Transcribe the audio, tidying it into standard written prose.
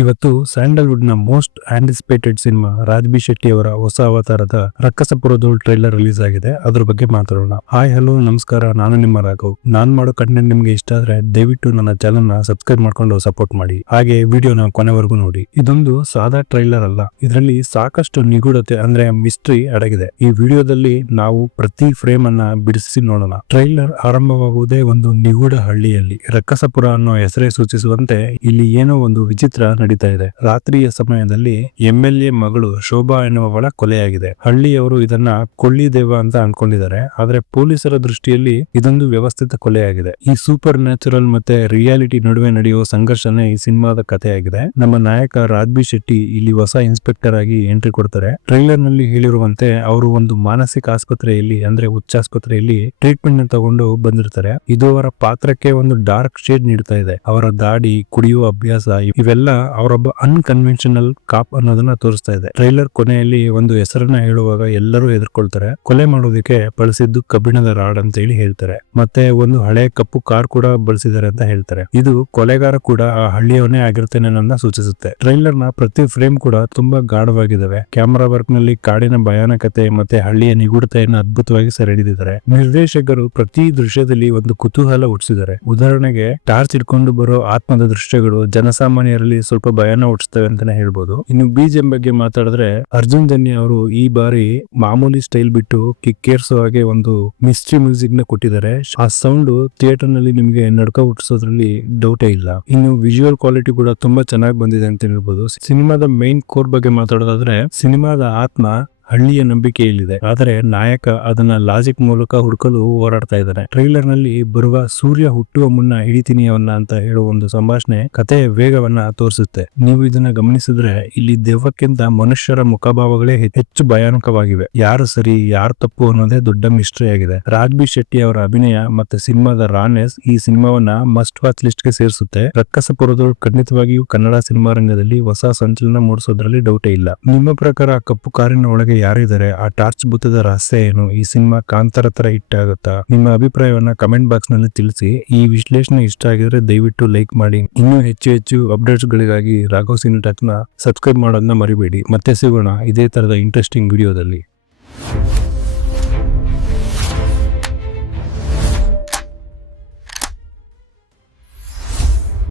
ಇವತ್ತು ಸ್ಯಾಂಡಲ್ವುಡ್ ನ most anticipated cinema Raj B Shetty ಅವರ ಹೊಸ ಅವತಾರದ ರಕ್ಕಸಪುರದೋಳ್ ಟ್ರೈಲರ್ ರಿಲೀಸ್ ಆಗಿದೆ. ಅದ್ರ ಬಗ್ಗೆ ಮಾತಾಡೋಣ. ಹಾಯ್ ಹಲೋ ನಮಸ್ಕಾರ, ನಾನು ನಿಮ್ಮ ರಾಘವ್. ನಾನ್ ಮಾಡೋ ಕಂಟೆಂಟ್ ನಿಮ್ಗೆ ಇಷ್ಟ ಆದ್ರೆ ದಯವಿಟ್ಟು ನನ್ನ ಚಾನೆಲ್ ನ ಸಬ್ಸ್ಕ್ರೈಬ್ ಮಾಡ್ಕೊಂಡು ಸಪೋರ್ಟ್ ಮಾಡಿ. ಹಾಗೆ ವಿಡಿಯೋನ ಕೊನೆವರೆಗೂ ನೋಡಿ. ಇದೊಂದು ಸಾದಾ ಟ್ರೈಲರ್ ಅಲ್ಲ, ಇದರಲ್ಲಿ ಸಾಕಷ್ಟು ನಿಗೂಢತೆ ಅಂದ್ರೆ ಮಿಸ್ಟ್ರಿ ಅಡಗಿದೆ. ಈ ವಿಡಿಯೋದಲ್ಲಿ ನಾವು ಪ್ರತಿ ಫ್ರೇಮ್ ಅನ್ನ ಬಿಡಿಸಿ ನೋಡೋಣ. ಟ್ರೈಲರ್ ಆರಂಭವಾಗುವುದೇ ಒಂದು ನಿಗೂಢ ಹಳ್ಳಿಯಲ್ಲಿ. ರಕ್ಕಸಪುರ ಅನ್ನೋ ಹೆಸರೇ ಸೂಚಿಸುವಂತೆ ಇಲ್ಲಿ ಏನೋ ಒಂದು ವಿಚಿತ್ರ ನಡೀತಾ ಇದೆ. ರಾತ್ರಿಯ ಸಮಯದಲ್ಲಿ MLA ಮಗಳು ಶೋಭಾ ಎನ್ನುವವಳ ಕೊಲೆಯಾಗಿದೆ. ಹಳ್ಳಿಯವರು ಇದನ್ನ ಕೊಳ್ಳಿದೇವ ಅಂತ ಅನ್ಕೊಂಡಿದ್ದಾರೆ, ಆದ್ರೆ ಪೊಲೀಸರ ದೃಷ್ಟಿಯಲ್ಲಿ ಇದೊಂದು ವ್ಯವಸ್ಥಿತ ಕೊಲೆಯಾಗಿದೆ. ಈ ಸೂಪರ್ ನ್ಯಾಚುರಲ್ ಮತ್ತೆ ರಿಯಾಲಿಟಿ ನಡುವೆ ನಡೆಯುವ ಸಂಘರ್ಷನೇ ಈ ಸಿನಿಮಾದ ಕಥೆಯಾಗಿದೆ. ನಮ್ಮ ನಾಯಕ ರಾಜ್ ಬಿ ಶೆಟ್ಟಿ ಇಲ್ಲಿ ಹೊಸ ಇನ್ಸ್ಪೆಕ್ಟರ್ ಆಗಿ ಎಂಟ್ರಿ ಕೊಡ್ತಾರೆ. ಟ್ರೈಲರ್ ನಲ್ಲಿ ಹೇಳಿರುವಂತೆ ಅವರು ಒಂದು ಮಾನಸಿಕ ಆಸ್ಪತ್ರೆಯಲ್ಲಿ ಅಂದ್ರೆ ಹುಚ್ಚಾಸ್ಪತ್ರೆಯಲ್ಲಿ ಟ್ರೀಟ್ಮೆಂಟ್ ತಗೊಂಡು ಬಂದಿರ್ತಾರೆ. ಇದು ಅವರ ಪಾತ್ರಕ್ಕೆ ಒಂದು ಡಾರ್ಕ್ ಶೇಡ್ ನೀಡ್ತಾ ಇದೆ. ಅವರ ದಾಡಿ, ಕುಡಿಯುವ ಅಭ್ಯಾಸ ಇವೆಲ್ಲ ಅವರೊಬ್ಬ ಅನ್ಕನ್ವೆನ್ಷನಲ್ ಕಾಪ್ ಅನ್ನೋದನ್ನ ತೋರಿಸ್ತಾ ಇದೆ. ಟ್ರೈಲರ್ ಕೊನೆಯಲ್ಲಿ ಒಂದು ಹೆಸರನ್ನ ಹೇಳುವಾಗ ಎಲ್ಲರೂ ಹೆದರ್ಕೊಳ್ತಾರೆ. ಕೊಲೆ ಮಾಡೋದಕ್ಕೆ ಬಳಸಿದ್ದು ಕಬ್ಬಿಣದ ರಾಡ್ ಅಂತ ಹೇಳಿ ಹೇಳ್ತಾರೆ. ಮತ್ತೆ ಒಂದು ಹಳೆ ಕಪ್ಪು ಕಾರ್ ಕೂಡ ಬಳಸಿದ್ದಾರೆ ಅಂತ ಹೇಳ್ತಾರೆ. ಇದು ಕೊಲೆಗಾರ ಕೂಡ ಆ ಹಳ್ಳಿಯವನೇ ಆಗಿರ್ತೇನೆ ಅನ್ನೋದನ್ನ ಸೂಚಿಸುತ್ತೆ. ಟ್ರೈಲರ್ ನ ಪ್ರತಿ ಫ್ರೇಮ್ ಕೂಡ ತುಂಬಾ ಗಾಢವಾಗಿದ್ದಾವೆ. ಕ್ಯಾಮರಾ ವರ್ಕ್ ನಲ್ಲಿ ಕಾಡಿನ ಭಯಾನಕತೆ ಮತ್ತೆ ಹಳ್ಳಿಯ ನಿಗೂಢತೆಯನ್ನು ಅದ್ಭುತವಾಗಿ ಸೆರೆ ಹಿಡಿದಿದ್ದಾರೆ. ನಿರ್ದೇಶಕರು ಪ್ರತಿ ದೃಶ್ಯದಲ್ಲಿ ಒಂದು ಕುತೂಹಲ ಹುಟ್ಟಿಸಿದ್ದಾರೆ. ಉದಾಹರಣೆಗೆ ಟಾರ್ಚ್ ಇಟ್ಕೊಂಡು ಬರೋ ಆತ್ಮದ ದೃಶ್ಯಗಳು ಜನಸಾಮಾನ್ಯರಲ್ಲಿ ಸ್ವಲ್ಪ ಭಯನ ಹುಟ್ಟಿಸ್ತವೆ ಅಂತಾನೆ ಹೇಳ್ಬೋದು. ಇನ್ನು BGM ಬಗ್ಗೆ ಮಾತಾಡಿದ್ರೆ ಅರ್ಜುನ್ ಜನ್ಯ ಅವರು ಈ ಬಾರಿ ಮಾಮೂಲಿ ಸ್ಟೈಲ್ ಬಿಟ್ಟು ಕಿಕ್ಕೇರ್ಸೋ ಹಾಗೆ ಒಂದು ಮಿಸ್ಟ್ರಿ ಮ್ಯೂಸಿಕ್ ನ ಕೊಟ್ಟಿದ್ದಾರೆ. ಆ ಸೌಂಡ್ ಥಿಯೇಟರ್ ನಲ್ಲಿ ನಿಮಗೆ ನಡ್ಕ ಹುಟ್ಟಿಸೋದ್ರಲ್ಲಿ ಡೌಟೇ ಇಲ್ಲ. ಇನ್ನು ವಿಜುವಲ್ ಕ್ವಾಲಿಟಿ ಕೂಡ ತುಂಬಾ ಚೆನ್ನಾಗಿ ಬಂದಿದೆ ಅಂತ ಹೇಳ್ಬೋದು. ಸಿನಿಮಾದ ಮೈನ್ ಕೋರ್ ಬಗ್ಗೆ ಮಾತಾಡೋದಾದ್ರೆ ಸಿನಿಮಾದ ಆತ್ಮ ಹಳ್ಳಿಯ ನಂಬಿಕೆಯಲ್ಲಿದೆ, ಆದರೆ ನಾಯಕ ಅದನ್ನ ಲಾಜಿಕ್ ಮೂಲಕ ಹುಡುಕಲು ಹೋರಾಡ್ತಾ ಇದ್ದಾನೆ. ಟ್ರೈಲರ್ ನಲ್ಲಿ ಬರುವ ಸೂರ್ಯ ಹುಟ್ಟುವ ಮುನ್ನ ಹಿಡಿತೀನಿ ಅವನ್ನ ಅಂತ ಹೇಳುವ ಒಂದು ಸಂಭಾಷಣೆ ಕಥೆಯ ವೇಗವನ್ನ ತೋರಿಸುತ್ತೆ. ನೀವು ಇದನ್ನ ಗಮನಿಸಿದ್ರೆ ಇಲ್ಲಿ ದೆವ್ವಕ್ಕಿಂತ ಮನುಷ್ಯರ ಮುಖಭಾವಗಳೇ ಹೆಚ್ಚು ಭಯಾನಕವಾಗಿವೆ. ಯಾರು ಸರಿ ಯಾರು ತಪ್ಪು ಅನ್ನೋದೇ ದೊಡ್ಡ ಮಿಸ್ಟ್ರಿ ಆಗಿದೆ. ರಾಜ್ ಬಿ ಶೆಟ್ಟಿ ಅವರ ಅಭಿನಯ ಮತ್ತೆ ಸಿನಿಮಾದ ರಾನೆಸ್ ಈ ಸಿನಿಮಾವನ್ನ ಮಸ್ಟ್ ವಾಚ್ ಲಿಸ್ಟ್ ಗೆ ಸೇರಿಸುತ್ತೆ. ರಕ್ಕಸಪುರದೋಳ್ ಖಂಡಿತವಾಗಿಯೂ ಕನ್ನಡ ಸಿನಿಮಾ ರಂಗದಲ್ಲಿ ಹೊಸ ಸಂಚಲನ ಮೂಡಿಸೋದ್ರಲ್ಲಿ ಡೌಟೇ ಇಲ್ಲ. ನಿಮ್ಮ ಪ್ರಕಾರ ಕಪ್ಪು ಕಾರಿನ ಒಳಗೆ ಯಾರಿದ್ದಾರೆ? ಆ ಟಾರ್ಚ್ ಬುತ್ತದ ರಹಸ್ಯ ಏನು? ಈ ಸಿನಿಮಾ ಕಾಂತಾರ ತರ ಹಿಟ್ ಆಗುತ್ತಾ? ನಿಮ್ಮ ಅಭಿಪ್ರಾಯವನ್ನ ಕಮೆಂಟ್ ಬಾಕ್ಸ್ ನಲ್ಲಿ ತಿಳಿಸಿ. ಈ ವಿಶ್ಲೇಷಣೆ ಇಷ್ಟ ಆಗಿದ್ರೆ ದಯವಿಟ್ಟು ಲೈಕ್ ಮಾಡಿ. ಇನ್ನೂ ಹೆಚ್ಚು ಅಪ್ಡೇಟ್ಸ್ ಗಳಿಗಾಗಿ ರಾಘವ್ ಸಿನಿ ಟಾಕ್ ನ ಸಬ್ಸ್ಕ್ರೈಬ್ ಮಾಡೋದನ್ನ ಮರಿಬೇಡಿ. ಮತ್ತೆ ಸಿಗೋಣ ಇದೇ ತರದ ಇಂಟ್ರೆಸ್ಟಿಂಗ್ ವಿಡಿಯೋದಲ್ಲಿ.